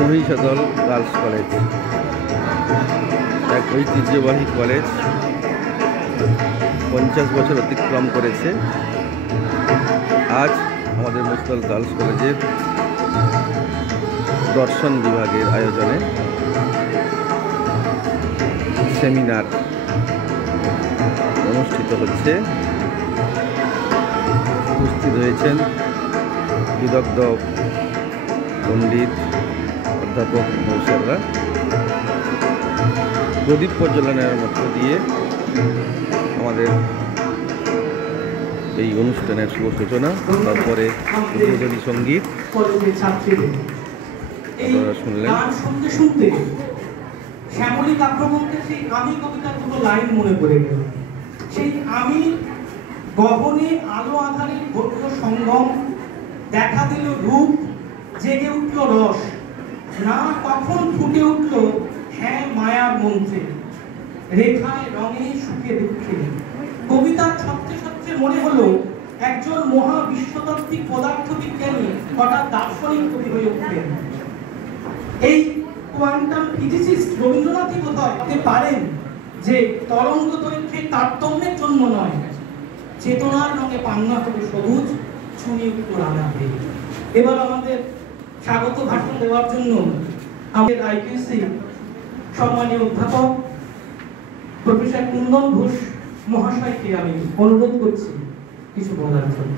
Mahishadal girls college এক ঐতিহ্যবাহী কলেজ 50 বছর অতিক্রম করেছে। আজ আমাদের মহিষাদল গার্লস কলেজের দর্শন বিভাগের আয়োজনে সেমিনার অনুষ্ঠিত হচ্ছে। উপস্থিত হয়েছেন বিদগ্ধ পণ্ডিত অধ্যাপক মৌসুমরা। প্রদীপ প্রজ্বলনের মধ্য দিয়ে আমাদের এই অনুষ্ঠানের শুভ সূচনা, তারপরে উদ্বোধনী সঙ্গীত আপনারা শুনলেন। শ্যামলী কাব্যগ্রন্থে সেই আমি কবিতার দুটো লাইন মনে পড়ে গেল। সেই আমি গহনে আলো আধারের ভদ্র সঙ্গম, দেখা দিল রূপ, জেগে উঠল রস, না কখন ফুটে উঠল হ্যাঁ মায়ার মন্ত্রে, রেখায় রঙে সুখে দুঃখে। কবিতার ছত্রে ছত্রে মনে হলো একজন মহা বিশ্বতাত্ত্বিক পদার্থবিজ্ঞানী হঠাৎ দার্শনিক কবি হয়ে উঠলেন। এই কোয়ান্টাম ফিজিসিস্ট রবীন্দ্রনাথই বোধহয় হতে পারেন যে তরঙ্গ দৈর্ঘ্যের তারতম্যের জন্য নয়, চেতনার রঙে পান্না হবে সবুজ, ছুঁয়ে উঠল রাঙাতে। এবার আমাদের স্বাগত ভাষণ দেওয়ার জন্য আমাদের আইকিউসি সম্মানীয় অধ্যাপক প্রফেসর কুন্দন ঘোষ মহাশয়কে আমি অনুরোধ করছি কিছু বলার জন্য।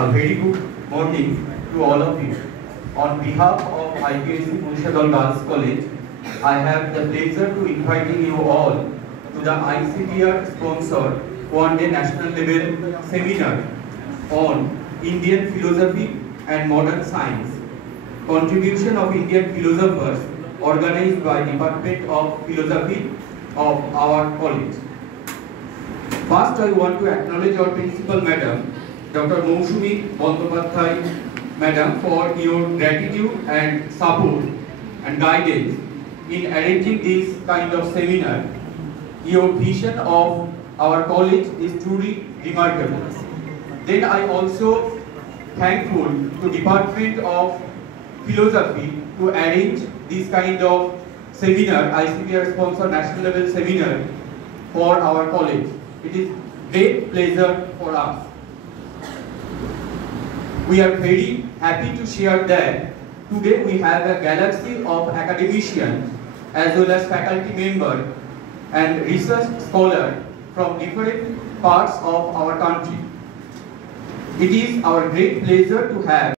A very good morning to all of you. On behalf of IPSC Murshidabad Girls College, I have the pleasure to inviting you all to the ICTR sponsored one-day national level seminar on Indian philosophy and modern science, contribution of Indian philosophers, organized by Department of Philosophy of our college. First, I want to acknowledge our principal madam, Dr. Mousumi Bandopadhyay Madam, for your gratitude and support and guidance in arranging this kind of seminar. Your vision of our college is truly remarkable. Then I also thankful to Department of Philosophy to arrange this kind of seminar, ICTR sponsor national level seminar for our college. It is great pleasure for us. We are very happy to share that today we have a galaxy of academicians as well as faculty members and research scholars from different parts of our country. It is our great pleasure to have